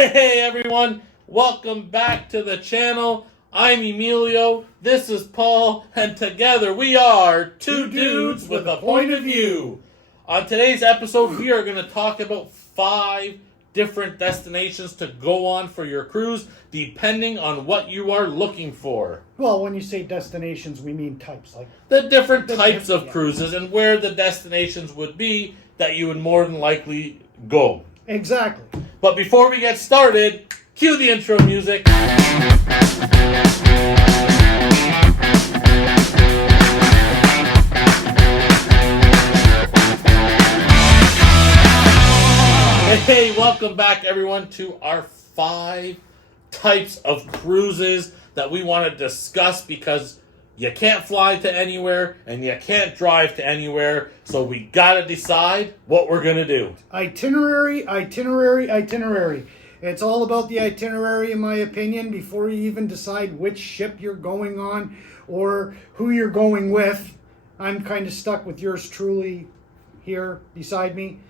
Hey everyone, welcome back to the channel. I'm Emilio, this is Paul, and together we are two dudes with a point of view. On today's episode, we are going to talk about 5 different destinations to go on for your cruise, depending on what you are looking for. Well, when you say destinations, we mean types, like The different types of cruises and where the destinations would be that you would more than likely go. Exactly. But before we get started, cue the intro music. Hey, welcome back everyone to our 5 types of cruises that we want to discuss because you can't fly to anywhere and you can't drive to anywhere, so we gotta decide what we're gonna do. Itinerary. It's all about the itinerary, in my opinion, before you even decide which ship you're going on or who you're going with. I'm kind of stuck with yours truly here beside me.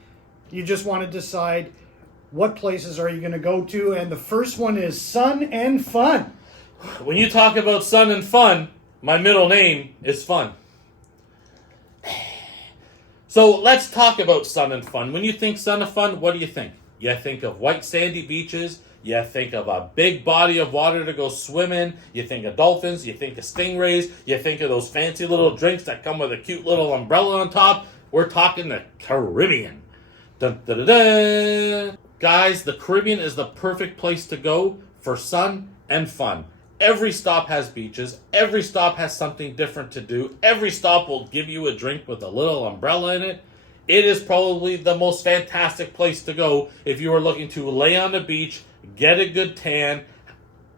You just want to decide what places are you going to go to, and the first one is Sun and Fun. When you talk about Sun and Fun, my middle name is Fun. So let's talk about Sun and Fun. When you think Sun and Fun, what do you think? You think of white sandy beaches. You think of a big body of water to go swim in. You think of dolphins. You think of stingrays. You think of those fancy little drinks that come with a cute little umbrella on top. We're talking the Caribbean. Dun, dun, dun, dun. Guys, the Caribbean is the perfect place to go for sun and fun. Every stop has beaches. Every stop has something different to do. Every stop will give you a drink with a little umbrella in it. It is probably the most fantastic place to go if you are looking to lay on the beach, get a good tan,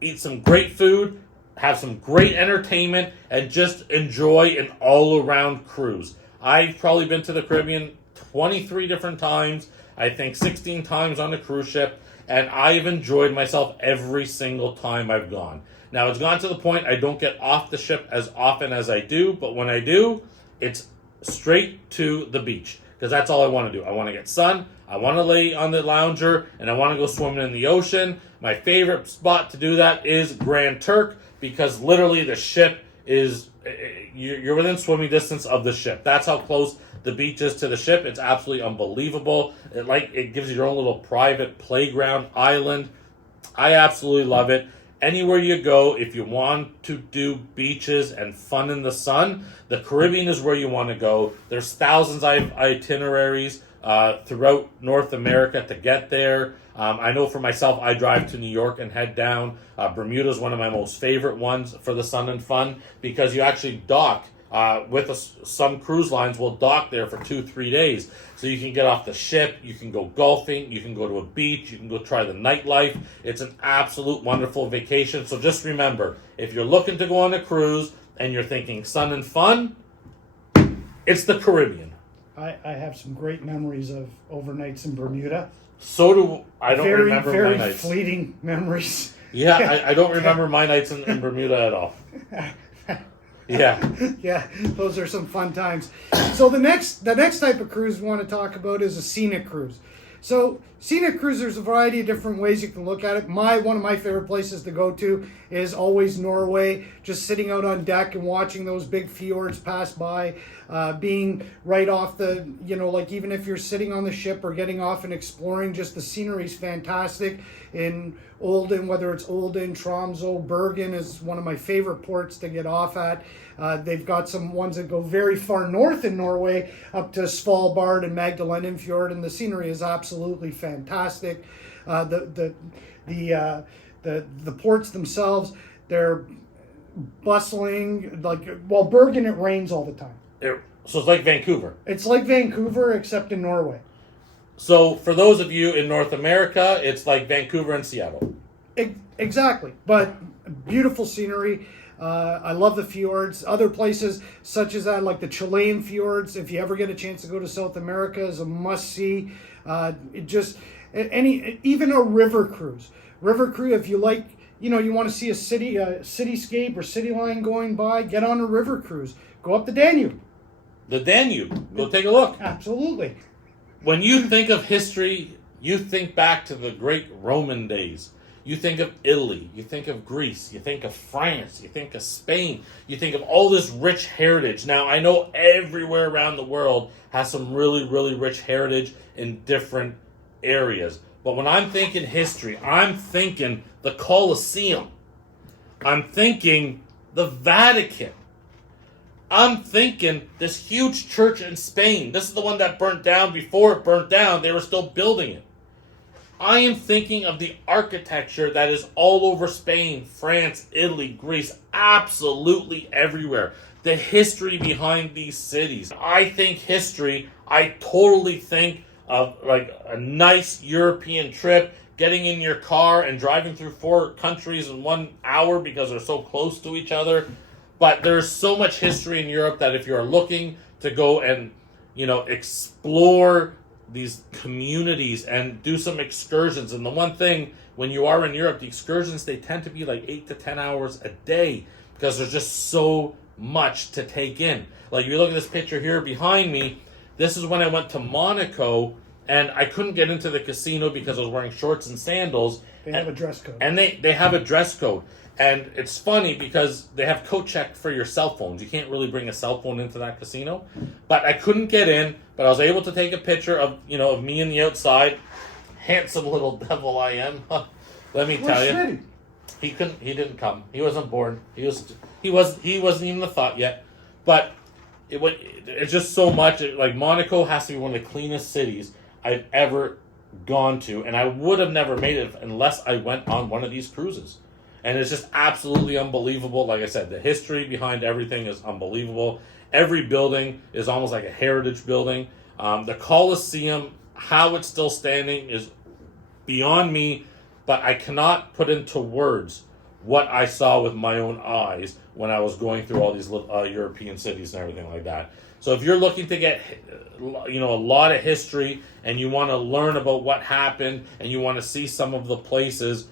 eat some great food, have some great entertainment, and just enjoy an all-around cruise. I've probably been to the Caribbean 23 different times, I think 16 times on a cruise ship, and I've enjoyed myself every single time I've gone. Now, it's gone to the point I don't get off the ship as often as I do, but when I do, it's straight to the beach, because that's all I want to do. I want to get sun, I want to lay on the lounger, and I want to go swimming in the ocean. My favorite spot to do that is Grand Turk, because literally the ship is, you're within swimming distance of the ship. That's how close the beach is to the ship. It's absolutely unbelievable. It gives you your own little private playground island. I absolutely love it. Anywhere you go, if you want to do beaches and fun in the sun, the Caribbean is where you want to go. There's thousands of itineraries throughout North America to get there. I know for myself, I drive to New York and head down. Bermuda is one of my most favorite ones for the sun and fun because you actually dock. Some cruise lines will dock there for 2-3 days. So you can get off the ship, you can go golfing, you can go to a beach, you can go try the nightlife. It's an absolute wonderful vacation. So just remember, if you're looking to go on a cruise and you're thinking sun and fun, it's the Caribbean. I have some great memories of overnights in Bermuda. So do I. Don't remember very my nights. Fleeting memories. Yeah, I don't remember my nights in Bermuda at all. Yeah. Yeah, those are some fun times. So the next type of cruise we want to talk about is a scenic cruise. So scenic cruise, there's a variety of different ways you can look at it. One of my favorite places to go to is always Norway. Just sitting out on deck and watching those big fjords pass by, being right off the, like even if you're sitting on the ship or getting off and exploring, just the scenery is fantastic. In Olden, whether it's Olden, Tromsø, Bergen is one of my favorite ports to get off at. They've got some ones that go very far north in Norway, up to Svalbard and Magdalenen Fjord, and the scenery is absolutely fantastic. The ports themselves, they're bustling. Bergen, it rains all the time. So it's like Vancouver. It's like Vancouver, except in Norway. So for those of you in North America, it's like Vancouver and Seattle. Exactly, but beautiful scenery. I love the fjords. Other places such as that, like the Chilean fjords, if you ever get a chance to go to South America, is a must-see. Even a river cruise. River cruise, if you like, you want to see a cityscape or city line going by, get on a river cruise. Go up the Danube. The Danube. Go take a look. Absolutely. When you think of history, You think back to the great Roman days. You think of Italy, you think of Greece, you think of France, you think of Spain, you think of all this rich heritage. Now, I know everywhere around the world has some really, really rich heritage in different areas. But when I'm thinking history, I'm thinking the Colosseum. I'm thinking the Vatican. I'm thinking this huge church in Spain. This is the one that burnt down. Before it burnt down, they were still building it. I am thinking of the architecture that is all over Spain, France, Italy, Greece, absolutely everywhere. The history behind these cities. I think history, I totally think of like a nice European trip, getting in your car and driving through 4 countries in 1 hour because they're so close to each other. But there's so much history in Europe that if you're looking to go and, explore these communities and do some excursions. And the one thing, when you are in Europe, the excursions, they tend to be like 8 to 10 hours a day because there's just so much to take in. Like, if you look at this picture here behind me, this is when I went to Monaco, and I couldn't get into the casino because I was wearing shorts and sandals. They have a dress code. And they have a dress code. And it's funny because they have coat check for your cell phones. You can't really bring a cell phone into that casino. But I couldn't get in, but I was able to take a picture of me in the outside. Handsome little devil I am. Let me tell you. He didn't come. He wasn't born. He wasn't even the thought yet. But it's just so much. Like, Monaco has to be one of the cleanest cities I've ever gone to, and I would have never made it unless I went on one of these cruises. And it's just absolutely unbelievable. Like I said, the history behind everything is unbelievable. Every building is almost like a heritage building. The Colosseum, how it's still standing is beyond me, but I cannot put into words what I saw with my own eyes when I was going through all these European cities and everything like that. So if you're looking to get a lot of history and you want to learn about what happened and you want to see some of the places,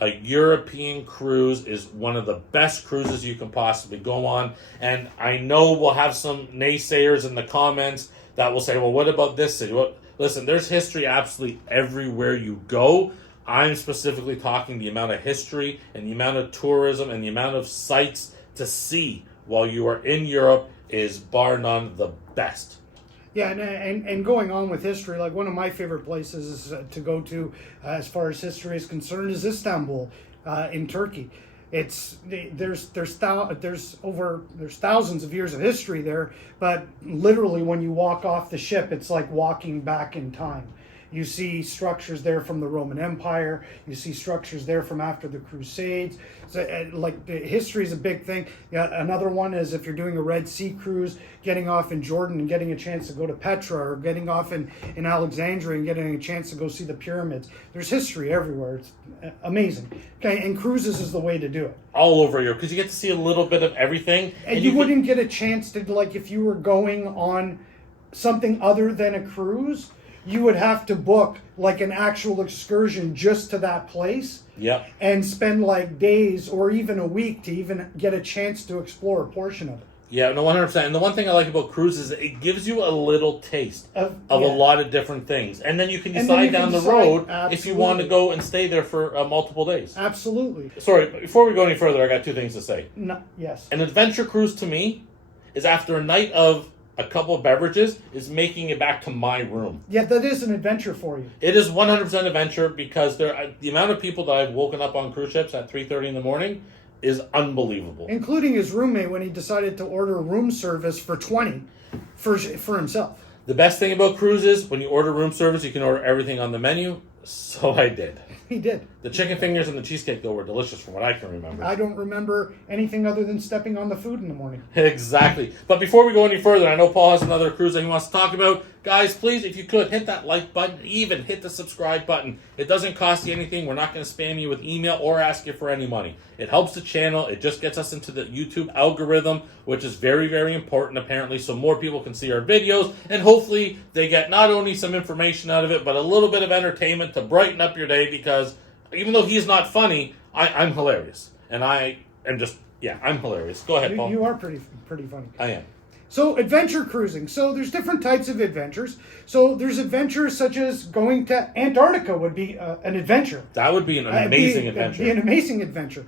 a European cruise is one of the best cruises you can possibly go on. And I know we'll have some naysayers in the comments that will say, well, what about this city? Well, listen, there's history absolutely everywhere you go. I'm specifically talking the amount of history and the amount of tourism and the amount of sights to see while you are in Europe is bar none the best. Yeah, and going on with history, like one of my favorite places to go to as far as history is concerned is Istanbul in Turkey. There's thousands of years of history there, but literally when you walk off the ship, it's like walking back in time. You see structures there from the Roman Empire. You see structures there from after the Crusades. So, the history is a big thing. Yeah, another one is if you're doing a Red Sea cruise, getting off in Jordan and getting a chance to go to Petra, or getting off in Alexandria and getting a chance to go see the pyramids. There's history everywhere. It's amazing. Okay, and cruises is the way to do it. All over Europe, because you get to see a little bit of everything. And you wouldn't get a chance to, like, if you were going on something other than a cruise, you would have to book like an actual excursion just to that place. Yep. And spend like days or even a week to even get a chance to explore a portion of it. Yeah, no, 100%. And the one thing I like about cruises is it gives you a little taste of a lot of different things. And then you can decide down the road if you want to go and stay there for multiple days. Absolutely. Sorry, before we go any further, I got 2 things to say. Yes. An adventure cruise to me is after a night of a couple of beverages is making it back to my room. Yeah, that is an adventure for you. It is 100% adventure because the amount of people that I've woken up on cruise ships at 3:30 in the morning is unbelievable. Including his roommate when he decided to order room service for $20 for himself. The best thing about cruises, when you order room service, you can order everything on the menu. So I did. He did. The chicken fingers and the cheesecake, though, were delicious from what I can remember. I don't remember anything other than stepping on the food in the morning. Exactly. But before we go any further, I know Paul has another cruise that he wants to talk about. Guys, please, if you could, hit that like button, even hit the subscribe button. It doesn't cost you anything. We're not going to spam you with email or ask you for any money. It helps the channel. It just gets us into the YouTube algorithm, which is very, very important, apparently, so more people can see our videos. And hopefully they get not only some information out of it, but a little bit of entertainment to brighten up your day, because even though he's not funny, I'm hilarious. And I am just, I'm hilarious. Go ahead, Paul. You are pretty funny. I am. So adventure cruising. So there's different types of adventures. So there's adventures such as going to Antarctica would be an adventure. That would be an amazing adventure. It'd be an amazing adventure.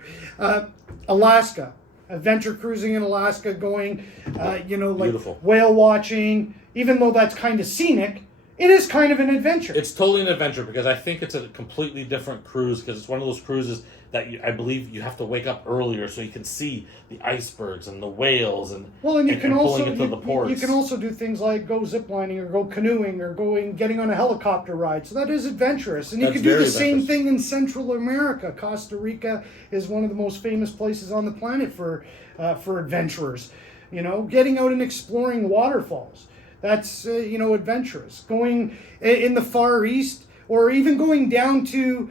Alaska. Adventure cruising in Alaska, going, like Beautiful. whale watching. Even though that's kind of scenic, it is kind of an adventure. It's totally an adventure because I think it's a completely different cruise because it's one of those cruises that I believe you have to wake up earlier so you can see the icebergs and the whales and Well, and you and can pulling also into the ports. you can also do things like go ziplining or go canoeing or getting on a helicopter ride. So that is adventurous, and you That's can do very the same adventurous. thing in Central America. Costa Rica is one of the most famous places on the planet for adventurers. Getting out and exploring waterfalls. That's adventurous. Going in the Far East. Or even going down to,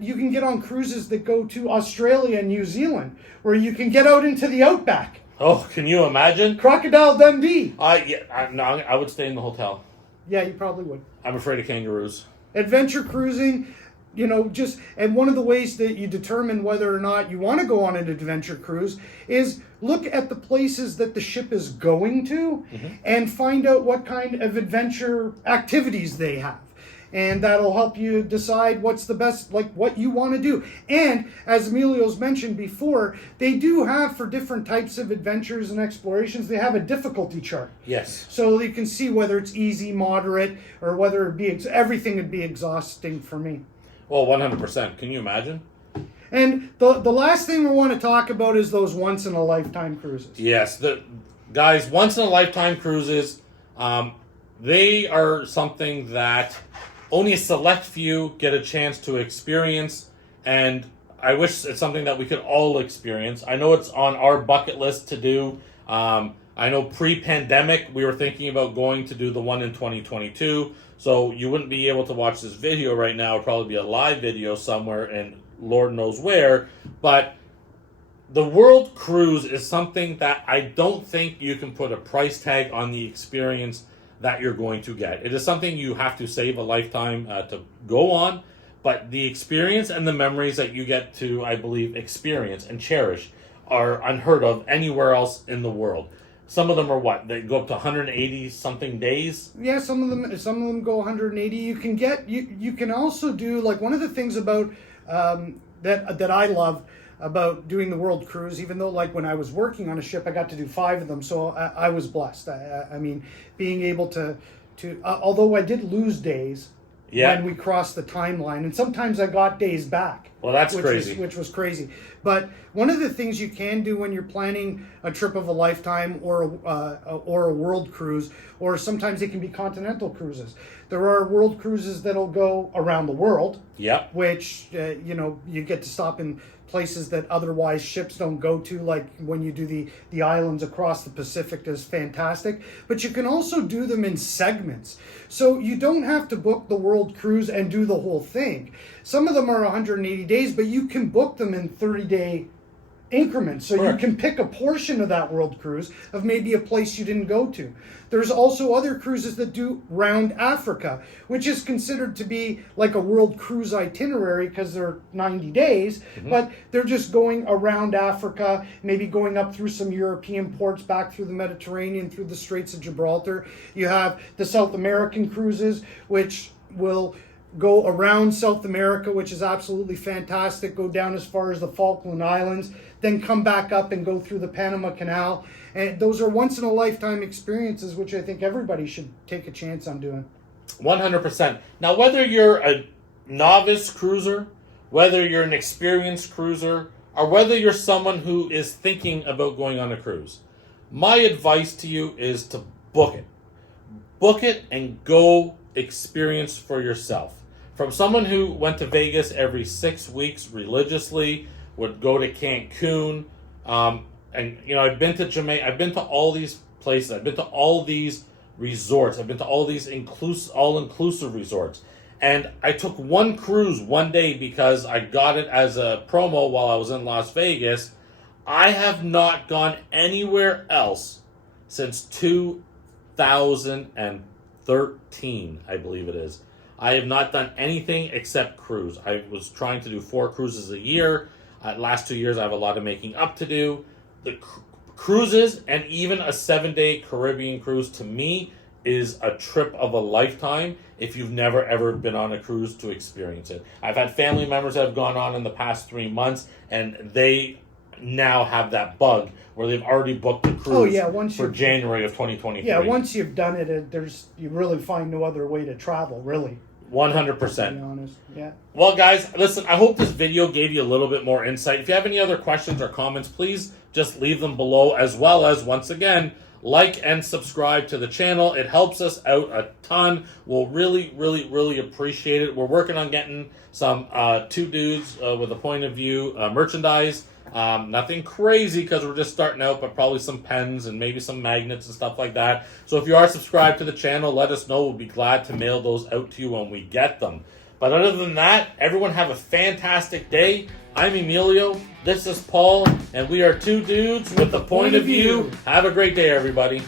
you can get on cruises that go to Australia and New Zealand, where you can get out into the outback. Oh, can you imagine? Crocodile Dundee. I would stay in the hotel. Yeah, you probably would. I'm afraid of kangaroos. Adventure cruising, and one of the ways that you determine whether or not you want to go on an adventure cruise is look at the places that the ship is going to and find out what kind of adventure activities they have. And that'll help you decide what's the best, like what you want to do. And as Emilio's mentioned before, they do have, for different types of adventures and explorations, they have a difficulty chart. Yes. So you can see whether it's easy, moderate, or whether it'd be everything would be exhausting for me. Well, 100%. Can you imagine? And the last thing we want to talk about is those once-in-a-lifetime cruises. Yes. The guys, once-in-a-lifetime cruises, they are something that only a select few get a chance to experience, and I wish it's something that we could all experience. I know it's on our bucket list to do. I know pre-pandemic we were thinking about going to do the one in 2022, so you wouldn't be able to watch this video right now. It'd probably be a live video somewhere and Lord knows where, but the World Cruise is something that I don't think you can put a price tag on the experience that you're going to get. It is something you have to save a lifetime to go on, but the experience and the memories that you get to, I believe, experience and cherish are unheard of anywhere else in the world. Some of them are they go up to 180 something days. Yeah, some of them go 180. You can also do, like, one of the things about that I love about doing the World Cruise, even though, like, when I was working on a ship, I got to do 5 of them, so I was blessed. I mean, being able to although I did lose days when we crossed the timeline, and sometimes I got days back. Well, that's crazy. Which was crazy. But one of the things you can do when you're planning a trip of a lifetime or a world cruise, or sometimes it can be continental cruises. There are world cruises that'll go around the world. Yep. Which you get to stop in places that otherwise ships don't go to, like when you do the islands across the Pacific is fantastic. But you can also do them in segments. So you don't have to book the world cruise and do the whole thing. Some of them are 180 days, but you can book them in 30-day increments. So Correct. You can pick a portion of that world cruise of maybe a place you didn't go to. There's also other cruises that do round Africa, which is considered to be like a world cruise itinerary because they're 90 days, but they're just going around Africa, maybe going up through some European ports, back through the Mediterranean, through the Straits of Gibraltar. You have the South American cruises, which will go around South America, which is absolutely fantastic, go down as far as the Falkland Islands, then come back up and go through the Panama Canal. And those are once-in-a-lifetime experiences, which I think everybody should take a chance on doing. 100%. Now, whether you're a novice cruiser, whether you're an experienced cruiser, or whether you're someone who is thinking about going on a cruise, my advice to you is to book it. Book it and go experience for yourself. From someone who went to Vegas every 6 weeks religiously, would go to Cancun, and I've been to Jamaica, I've been to all these places, I've been to all these resorts, I've been to all these all-inclusive resorts, and I took one cruise one day because I got it as a promo while I was in Las Vegas. I have not gone anywhere else since 2013, I believe it is. I have not done anything except cruise. I was trying to do 4 cruises a year. Last 2 years, I have a lot of making up to do. The Cruises and even a 7-day Caribbean cruise to me is a trip of a lifetime if you've never ever been on a cruise to experience it. I've had family members that have gone on in the past 3 months, and they now have that bug where they've already booked a cruise for January of 2023. Yeah, once you've done it, you really find no other way to travel, really. 100%. To be honest, yeah. Well, guys, listen, I hope this video gave you a little bit more insight. If you have any other questions or comments, please just leave them below, as well as, once again, like and subscribe to the channel. It helps us out a ton. We'll really, really, really appreciate it. We're working on getting some Two Dudes with a Point of View merchandise. Nothing crazy because we're just starting out, but probably some pens and maybe some magnets and stuff like that. So if you are subscribed to the channel, let us know. We'll be glad to mail those out to you when we get them. But other than that, everyone have a fantastic day. I'm Emilio, this is Paul, and we are Two Dudes with a Point of View. Have a great day, everybody.